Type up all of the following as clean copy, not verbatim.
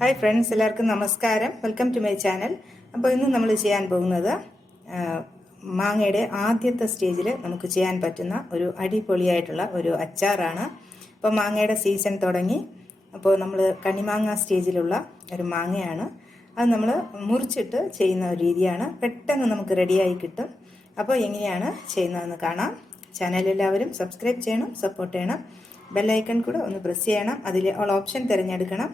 Hi friends, എല്ലാവർക്കും നമസ്കാരം. Welcome to my channel. അപ്പോൾ ഇന്ന് നമ്മൾ ചെയ്യാൻ പോകുന്നത് മാങ്ങയുടെ ആദ്യത്തെ സ്റ്റേജിൽ നമുക്ക് ചെയ്യാൻ പറ്റുന്ന ഒരു അടിപൊളിയായിട്ടുള്ള ഒരു അച്ചാറാണ്. അപ്പോൾ മാങ്ങയുടെ സീസൺ തുടങ്ങി. അപ്പോൾ നമ്മൾ കണ്ണിമാങ്ങ സ്റ്റേജിലുള്ള ഒരു മാങ്ങയാണ്. അത് നമ്മൾ മുറിച്ചിട്ട് ചെയ്യുന്ന ഒരു രീതിയാണ്. പെട്ടെന്ന് നമുക്ക് റെഡിയായി കിട്ടും. അപ്പോൾ എങ്ങനെയാണ് ചെയ്യുന്നതെന്ന് കാണാം. ചാനൽ എല്ലാവരും സബ്സ്ക്രൈബ് ചെയ്യണം, സപ്പോർട്ട് ചെയ്യണം. ബെല്ലൈക്കൺ കൂടെ ഒന്ന് പ്രസ് ചെയ്യണം. അതിൽ ഓൾ ഓപ്ഷൻ തിരഞ്ഞെടുക്കണം.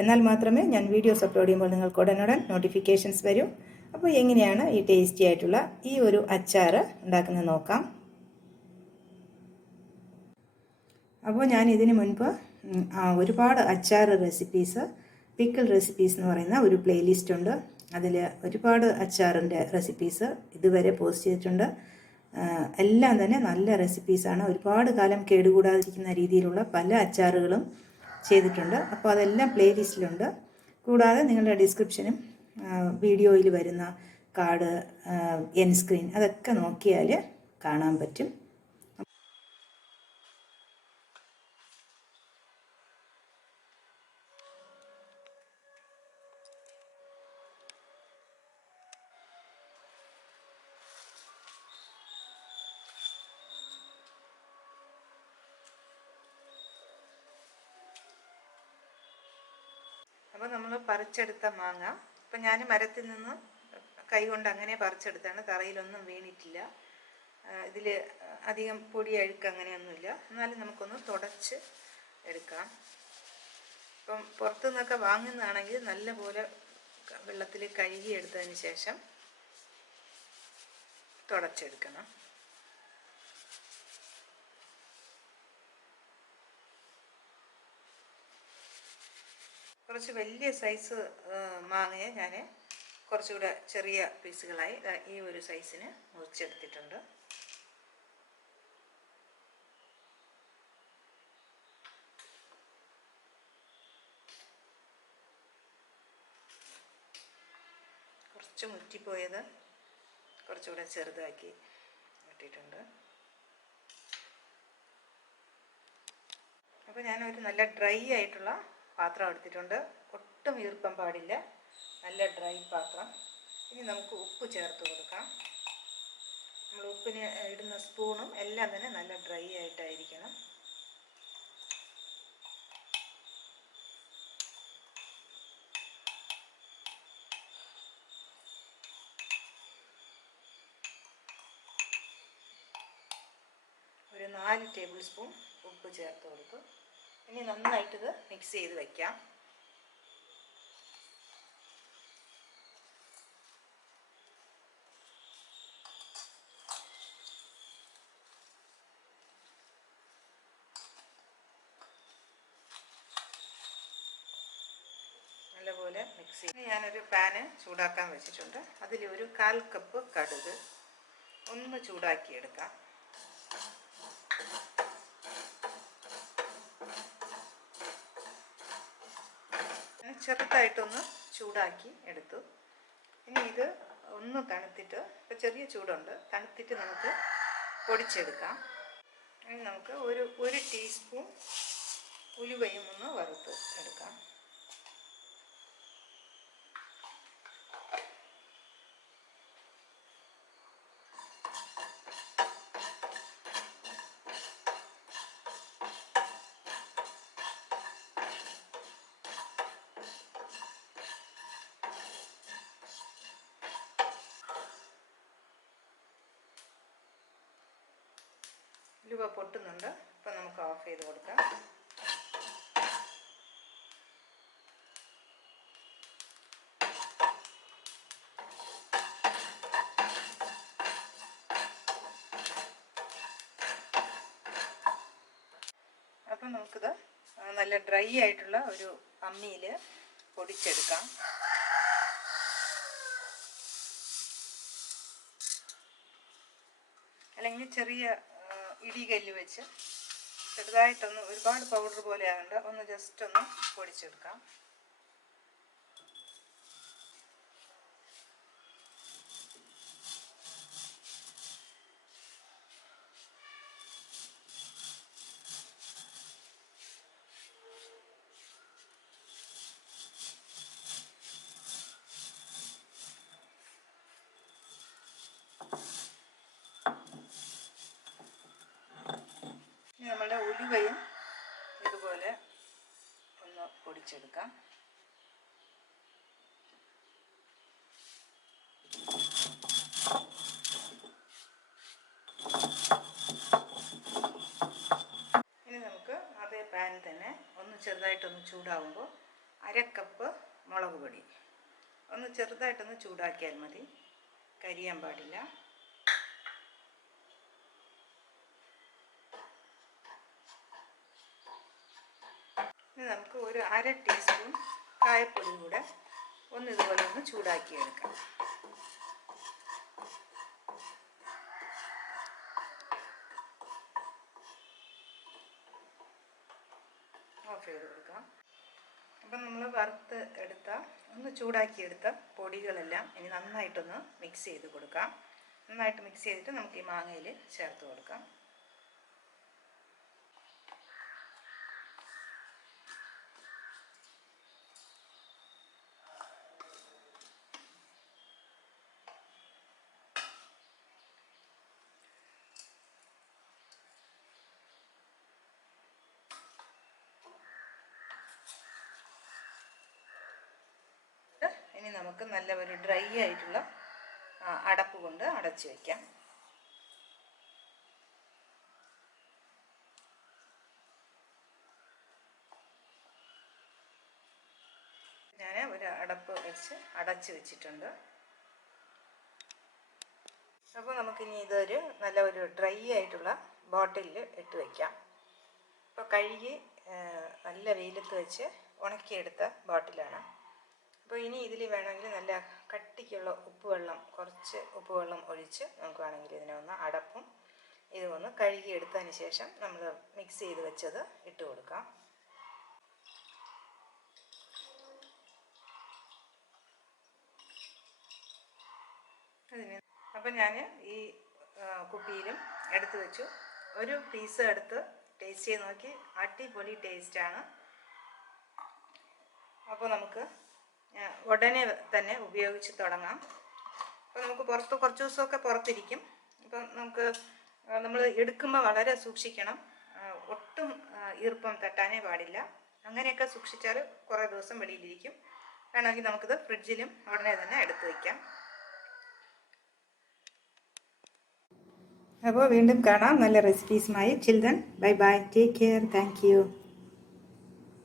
എന്നാൽ മാത്രമേ ഞാൻ വീഡിയോസ് അപ്ലോഡ് ചെയ്യുമ്പോൾ നിങ്ങൾക്ക് ഉടനുടൻ നോട്ടിഫിക്കേഷൻസ് വരും. അപ്പോൾ എങ്ങനെയാണ് ഈ ടേസ്റ്റി ആയിട്ടുള്ള ഈ ഒരു അച്ചാർ ഉണ്ടാക്കുന്നത് നോക്കാം. അപ്പോൾ ഞാൻ ഇതിന് മുൻപ് ഒരുപാട് അച്ചാർ റെസിപ്പീസ്, പിക്കിൾ റെസിപ്പീസ് എന്ന് പറയുന്ന ഒരു പ്ലേലിസ്റ്റ് ഉണ്ട്. അതിൽ ഒരുപാട് അച്ചാറിൻ്റെ റെസിപ്പീസ് ഇതുവരെ പോസ്റ്റ് ചെയ്തിട്ടുണ്ട്. എല്ലാം തന്നെ നല്ല റെസിപ്പീസാണ്. ഒരുപാട് കാലം കേടുകൂടാതിരിക്കുന്ന രീതിയിലുള്ള പല അച്ചാറുകളും ചെയ്തിട്ടുണ്ട്. അപ്പോൾ അതെല്ലാം പ്ലേലിസ്റ്റിലുണ്ട്. കൂടാതെ നിങ്ങളുടെ ഡിസ്ക്രിപ്ഷനും വീഡിയോയിൽ വരുന്ന കാർഡ്, എൻ സ്ക്രീൻ അതൊക്കെ നോക്കിയാൽ കാണാൻ പറ്റും. അപ്പോൾ നമ്മൾ പറിച്ചെടുത്ത മാങ്ങ, ഇപ്പം ഞാൻ മരത്തിൽ നിന്ന് കൈകൊണ്ട് അങ്ങനെ പറിച്ചെടുത്താണ്. തറയിലൊന്നും വീണിട്ടില്ല. ഇതിൽ അധികം പൊടി അഴുക്ക് അങ്ങനെയൊന്നുമില്ല. എന്നാലും നമുക്കൊന്ന് തുടച്ച് എടുക്കാം. ഇപ്പം പുറത്തു നിന്നൊക്കെ വാങ്ങുന്നതാണെങ്കിൽ നല്ലപോലെ വെള്ളത്തിൽ കഴുകിയെടുത്തതിന് ശേഷം തുടച്ചെടുക്കണം. കുറച്ച് വലിയ സൈസ് മാങ്ങയെ ഞാൻ കുറച്ചുകൂടെ ചെറിയ പീസുകളായി ഈ ഒരു സൈസിന് മുറിച്ചെടുത്തിട്ടുണ്ട്. കുറച്ച് മുറ്റിപ്പോയത് കുറച്ചുകൂടെ ചെറുതാക്കി ഇട്ടിട്ടുണ്ട്. അപ്പോൾ ഞാനൊരു നല്ല ഡ്രൈ ആയിട്ടുള്ള പാത്രം എടുത്തിട്ടുണ്ട്. ഒട്ടും ഈർപ്പം പാടില്ല, നല്ല ഡ്രൈ പാത്രം. ഇനി നമുക്ക് ഉപ്പ് ചേർത്ത് കൊടുക്കാം. നമ്മൾ ഉപ്പിന് ഇടുന്ന സ്പൂണും എല്ലാം തന്നെ നല്ല ഡ്രൈ ആയിട്ടായിരിക്കണം. ഒരു 4 ടേബിൾ സ്പൂൺ ഉപ്പ് ചേർത്ത് കൊടുക്കും. ഇനി നന്നായിട്ടിത് മിക്സ് ചെയ്ത് വയ്ക്കാം. നല്ലപോലെ മിക്സ് ചെയ്ത് ഞാനൊരു പാന് ചൂടാക്കാൻ വെച്ചിട്ടുണ്ട്. അതിൽ ഒരു 1/4 കപ്പ് കടുക് ഒന്ന് ചൂടാക്കിയെടുക്കാം. ചെറുതായിട്ടൊന്ന് ചൂടാക്കി എടുത്തു. ഇനി ഇത് ഒന്ന് തണുത്തിട്ട്, ഇപ്പോൾ ചെറിയ ചൂടുണ്ട്, തണുത്തിട്ട് നമുക്ക് പൊടിച്ചെടുക്കാം. ഇനി നമുക്ക് ഒരു ടീസ്പൂൺ ഉലുവയും ഒന്ന് വറുത്ത് എടുക്കാം. ഉലുവ പൊട്ടുന്നുണ്ട്. അപ്പം നമുക്ക് ഓഫ് ചെയ്ത് കൊടുക്കാം. അപ്പം നമുക്കിത് നല്ല ഡ്രൈ ആയിട്ടുള്ള ഒരു അമ്മിയിൽ പൊടിച്ചെടുക്കാം. അല്ലെങ്കിൽ ചെറിയ ഇടികല്ല് വെച്ച് ചെറുതായിട്ടൊന്ന്, ഒരുപാട് പൗഡർ പോലെ ആകണ്ട, ഒന്ന് ജസ്റ്റ് ഒന്ന് പൊടിച്ചെടുക്കാം. ഇനി നമ്മളുടെ ഉലുവയും ഇതുപോലെ ഒന്ന് പൊടിച്ചെടുക്കാം. ഇനി നമുക്ക് അതേ പാൻ തന്നെ ഒന്ന് ചെറുതായിട്ടൊന്ന് ചൂടാകുമ്പോൾ 1/2 കപ്പ് മുളക് പൊടി ഒന്ന് ചെറുതായിട്ടൊന്ന് ചൂടാക്കിയാൽ മതി, കരിയാൻ പാടില്ല. ഇനി നമുക്ക് ഒരു 1/2 ടീസ്പൂൺ കായപ്പൊടി കൂടെ ഒന്ന് ഇതുപോലെ ഒന്ന് ചൂടാക്കിയെടുക്കാം. ഓഫ് ചെയ്ത് കൊടുക്കാം. അപ്പം നമ്മൾ വറുത്ത് എടുത്ത ഒന്ന് ചൂടാക്കിയെടുത്ത പൊടികളെല്ലാം ഇനി നന്നായിട്ടൊന്ന് മിക്സ് ചെയ്ത് കൊടുക്കാം. നന്നായിട്ട് മിക്സ് ചെയ്തിട്ട് നമുക്ക് ഈ മാങ്ങയിൽ ചേർത്ത് കൊടുക്കാം. ഇനി നമുക്ക് നല്ല ഒരു ഡ്രൈ ആയിട്ടുള്ള അടപ്പ് കൊണ്ട് അടച്ചു വയ്ക്കാം. ഞാൻ ഒരു അടപ്പ് വെച്ച് അടച്ചു വെച്ചിട്ടുണ്ട്. അപ്പോൾ നമുക്കിനി ഇതൊരു നല്ല ഒരു ഡ്രൈ ആയിട്ടുള്ള ബോട്ടിലിൽ ഇട്ട് വയ്ക്കാം. ഇപ്പോൾ കഴുകി നല്ല വെയിലത്ത് വെച്ച് ഉണക്കിയെടുത്ത ബോട്ടിലാണ്. അപ്പോൾ ഇനി ഇതിൽ വേണമെങ്കിൽ നല്ല കട്ടിക്കുള്ള കുറച്ച് ഉപ്പുവെള്ളം ഒഴിച്ച് നമുക്ക് വേണമെങ്കിൽ ഇതിനെ ഒന്ന് അടപ്പും ഇതൊന്ന് കഴുകിയെടുത്തതിന് ശേഷം നമ്മൾ മിക്സ് ചെയ്ത് വെച്ചത് ഇട്ട് കൊടുക്കാം. അപ്പം ഞാൻ ഈ കുപ്പിയിലും എടുത്ത് വെച്ചു. ഒരു പീസ് എടുത്ത് ടേസ്റ്റ് ചെയ്ത് നോക്കി, അടിപൊളി ടേസ്റ്റാണ്. അപ്പോൾ നമുക്ക് ഉടനെ തന്നെ ഉപയോഗിച്ച് തുടങ്ങാം. അപ്പോൾ നമുക്ക് കുറച്ച് ദിവസമൊക്കെ പുറത്തിരിക്കും. അപ്പം നമ്മൾ എടുക്കുമ്പോൾ വളരെ സൂക്ഷിക്കണം. ഒട്ടും ഈർപ്പം തട്ടാനേ പാടില്ല. അങ്ങനെയൊക്കെ സൂക്ഷിച്ചാൽ കുറേ ദിവസം വെളിയിലിരിക്കും. വേണമെങ്കിൽ നമുക്കിത് ഫ്രിഡ്ജിലും ഉടനെ തന്നെ എടുത്ത് വയ്ക്കാം. അപ്പോൾ വീണ്ടും കാണാം നല്ല റെസിപ്പീസുമായി. Children, bye bye, take care, thank U.